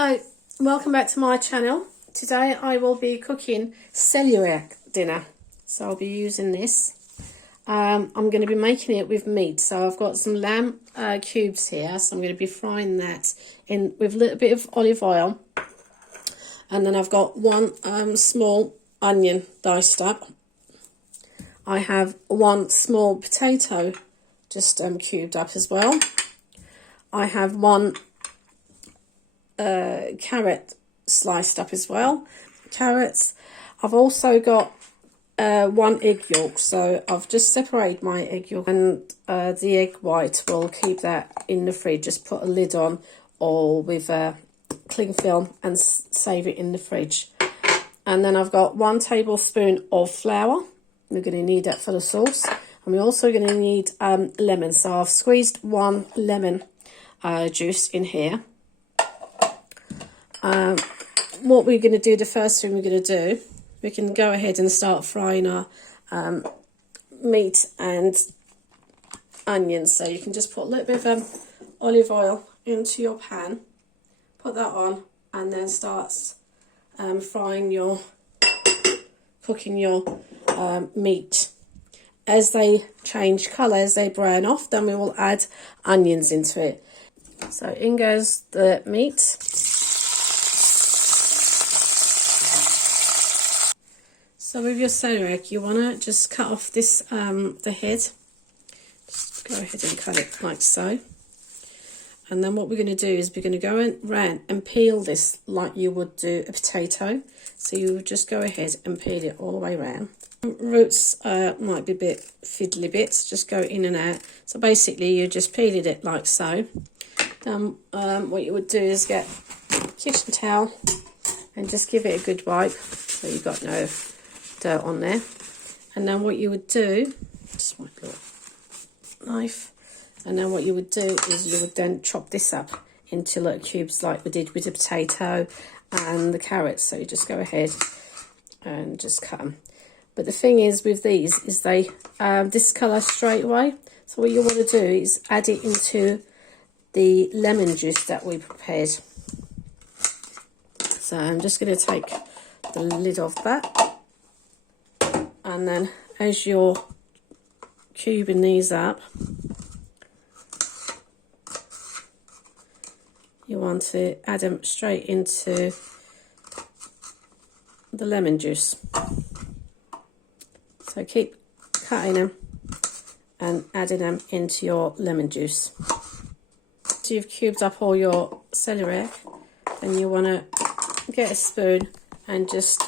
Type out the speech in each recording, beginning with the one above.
Hello, welcome back to my channel. Today I will be cooking celeriac dinner. So I'll be using this. I'm going to be making it with meat. So I've got some lamb cubes here. So I'm going to be frying that in with a little bit of olive oil. And then I've got one small onion diced up. I have one small potato just cubed up as well. I have one carrot sliced up as well. Carrots. I've also got one egg yolk, so I've just separated my egg yolk, and the egg white will keep that in the fridge. Just put a lid on or with cling film and save it in the fridge. And then I've got 1 tablespoon of flour. We're going to need that for the sauce, and we're also going to need lemon. So I've squeezed 1 lemon juice in here. What we're going to do, the first thing we're going to do, we can go ahead and start frying our meat and onions. So you can just put a little bit of olive oil into your pan, put that on, and then start frying cooking your meat. As they change colour, as they brown off, then we will add onions into it. So in goes the meat. So with your celeriac, you want to just cut off this, the head. Just go ahead and cut it like so. And then what we're going to do is we're going to go around and peel this like you would do a potato. So you would just go ahead and peel it all the way around. Roots might be a bit fiddly bits, just go in and out. So basically you just peeled it like so. Then what you would do is get a kitchen towel and just give it a good wipe so you've got no dirt on there. And then what you would do, just my little knife, and then what you would do is you would then chop this up into little cubes like we did with the potato and the carrots. So you just go ahead and just cut them. But the thing is with these is they discolour straight away. So what you want to do is add it into the lemon juice that we prepared. So I'm just going to take the lid off that. And then as you're cubing these up, you want to add them straight into the lemon juice. So keep cutting them and adding them into your lemon juice. So you've cubed up all your celeriac, and you want to get a spoon and just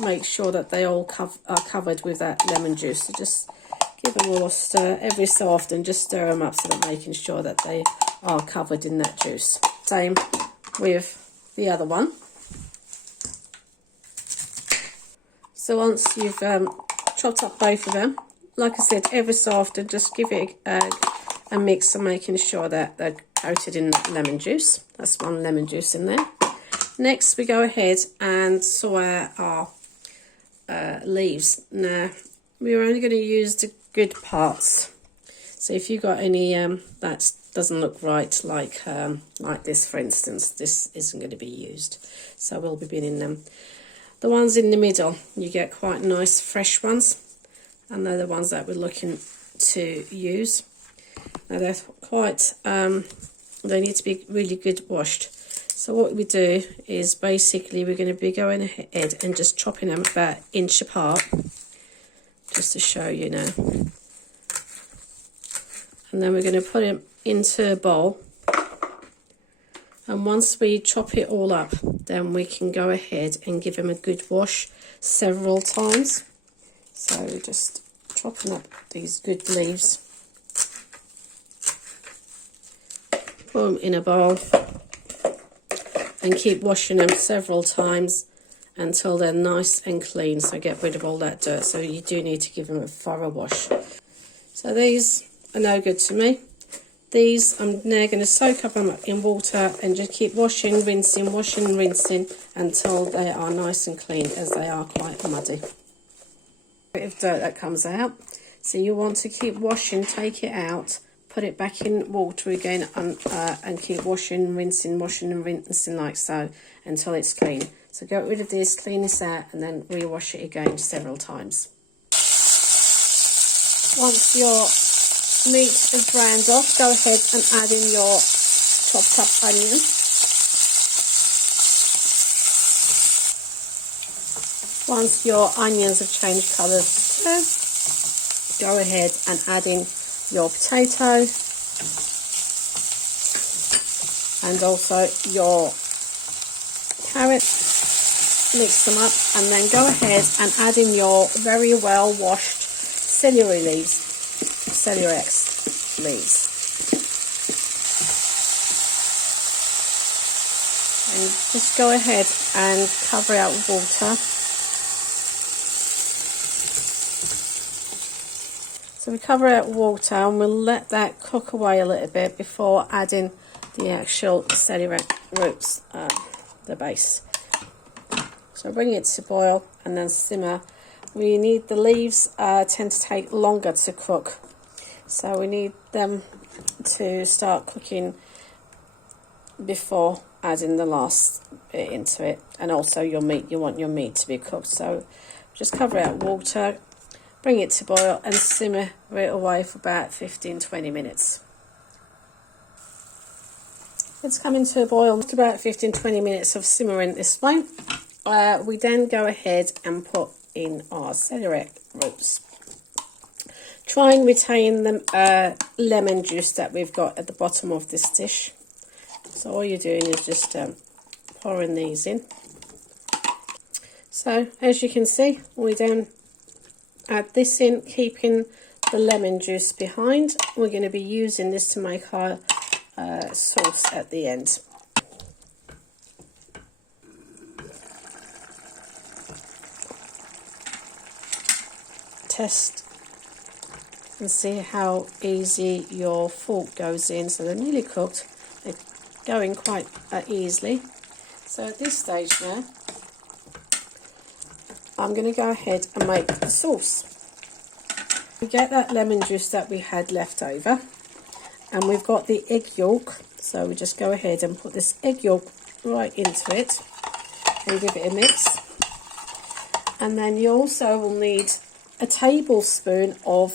make sure that they all are covered with that lemon juice. So just give them all a stir every so often, just stir them up so that making sure that they are covered in that juice. Same with the other one. So once you've chopped up both of them, like I said, every so often just give it a mix and making sure that they're coated in that lemon juice. That's 1 lemon juice in there. Next we go ahead and saw our leaves. Now we're only going to use the good parts. So if you've got any that doesn't look right, like this for instance, this isn't going to be used. So we'll be binning them. The ones in the middle, you get quite nice fresh ones, and they're the ones that we're looking to use. Now they're quite, they need to be really good washed. So what we do is basically we're going to be going ahead and just chopping them about 1 inch apart, just to show you now. And then we're going to put them into a bowl. And once we chop it all up, then we can go ahead and give them a good wash several times. So we're just chopping up these good leaves. Put them in a bowl and keep washing them several times until they're nice and clean. So get rid of all that dirt. So you do need to give them a thorough wash. So these are no good to me. These I'm now going to soak up in water and just keep washing, rinsing until they are nice and clean, as they are quite muddy. A bit of dirt that comes out. So you want to keep washing, take it out, put it back in water again, and keep washing and rinsing like so until it's clean. So get rid of this, clean this out, and then rewash it again several times. Once your meat is browned off, go ahead and add in your chopped up onion. Once your onions have changed colour, go ahead and add in your potato and also your carrot. Mix them up, and then go ahead and add in your very well washed celery leaves, celeriac leaves. And just go ahead and cover out with water. So we cover it with water and we'll let that cook away a little bit before adding the actual celeriac roots, the base. So bring it to boil and then simmer. We need the leaves tend to take longer to cook, so we need them to start cooking before adding the last bit into it. And also your meat, you want your meat to be cooked, so just cover it with water, bring it to boil and simmer it away for about 15-20 minutes. It's coming to a boil after about 15-20 minutes of simmering this way. We then go ahead and put in our celeriac roots. Try and retain the lemon juice that we've got at the bottom of this dish. So all you're doing is just pouring these in. So as you can see, we then add this in, keeping the lemon juice behind. We're going to be using this to make our sauce at the end. Test and see how easy your fork goes in. So they're nearly cooked, they're going quite easily. So at this stage now, I'm going to go ahead and make the sauce. We get that lemon juice that we had left over, and we've got the egg yolk, so we just go ahead and put this egg yolk right into it and give it a mix. And then you also will need a tablespoon of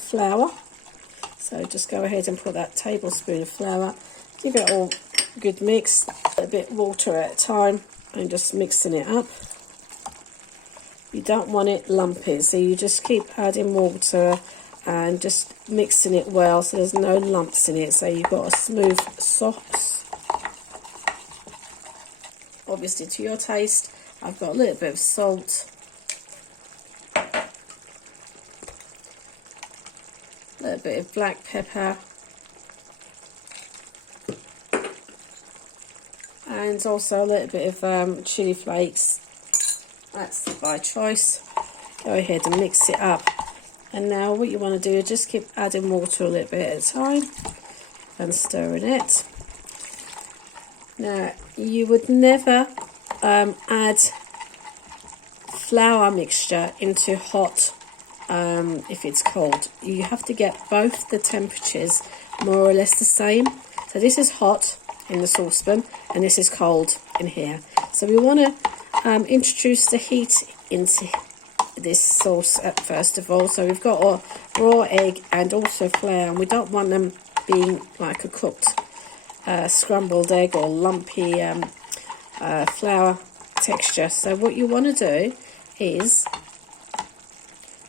flour, so just go ahead and put that tablespoon of flour, give it all a good mix, a bit water at a time, and just mixing it up. You don't want it lumpy, so you just keep adding water and just mixing it well so there's no lumps in it, so you've got a smooth sauce. Obviously to your taste. I've got a little bit of salt, a little bit of black pepper, and also a little bit of chili flakes. That's by choice. Go ahead and mix it up. And now what you want to do is just keep adding water a little bit at a time and stirring it. Now you would never add flour mixture into hot if it's cold. You have to get both the temperatures more or less the same. So this is hot in the saucepan and this is cold in here. So we want to introduce the heat into this sauce first of all. So we've got a raw egg and also flour, and we don't want them being like a cooked scrambled egg or lumpy flour texture. So what you want to do is,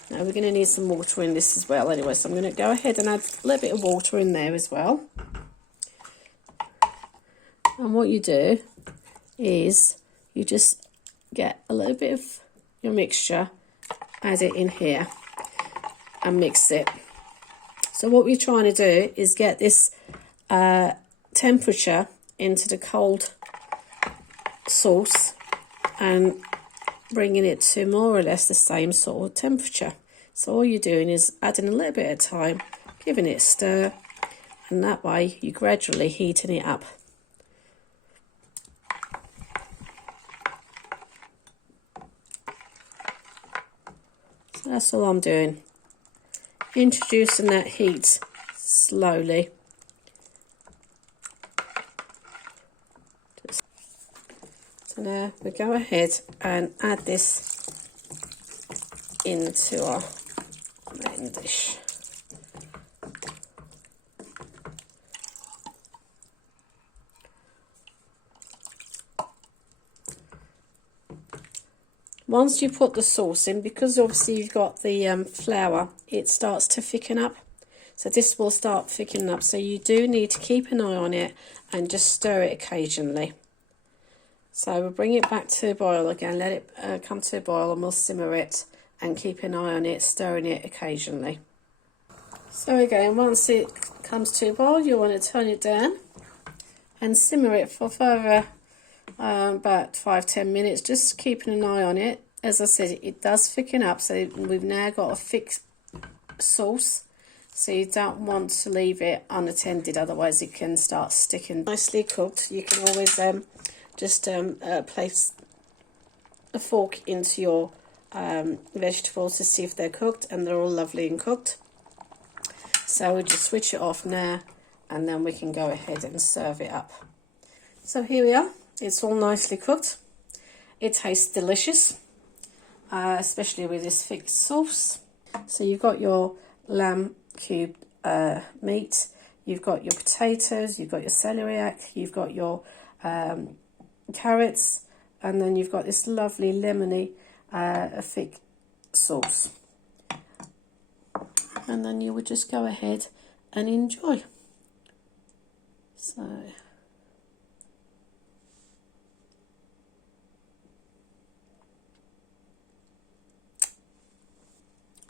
now we're going to need some water in this as well anyway, so I'm going to go ahead and add a little bit of water in there as well. And what you do is you just get a little bit of your mixture, add it in here and mix it. So what we're trying to do is get this temperature into the cold sauce and bringing it to more or less the same sort of temperature. So all you're doing is adding a little bit at a time, giving it a stir, and that way you're gradually heating it up. So that's all I'm doing, introducing that heat slowly. So now we go ahead and add this into our main dish. Once you put the sauce in, because obviously you've got the flour, it starts to thicken up. So this will start thickening up. So you do need to keep an eye on it and just stir it occasionally. So we'll bring it back to a boil again, let it come to a boil, and we'll simmer it and keep an eye on it, stirring it occasionally. So again, once it comes to a boil, you want to turn it down and simmer it for further about 5-10 minutes, just keeping an eye on it. As I said, it does thicken up, so we've now got a thick sauce, so you don't want to leave it unattended, otherwise it can start sticking. Nicely cooked, you can always just place a fork into your vegetables to see if they're cooked, and they're all lovely and cooked. So we'll just switch it off now, and then we can go ahead and serve it up. So here we are. It's all nicely cooked. It tastes delicious, especially with this thick sauce. So you've got your lamb cube meat, you've got your potatoes, you've got your celeriac, you've got your carrots, and then you've got this lovely lemony thick sauce. And then you would just go ahead and enjoy. So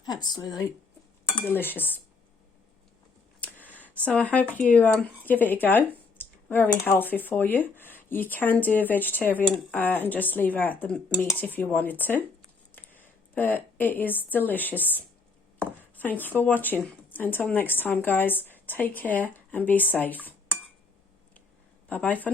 absolutely delicious. So I hope you give it a go. Very healthy for you. You can do a vegetarian and just leave out the meat if you wanted to, but it is delicious. Thank you for watching. Until next time, guys, take care and be safe. Bye bye for now.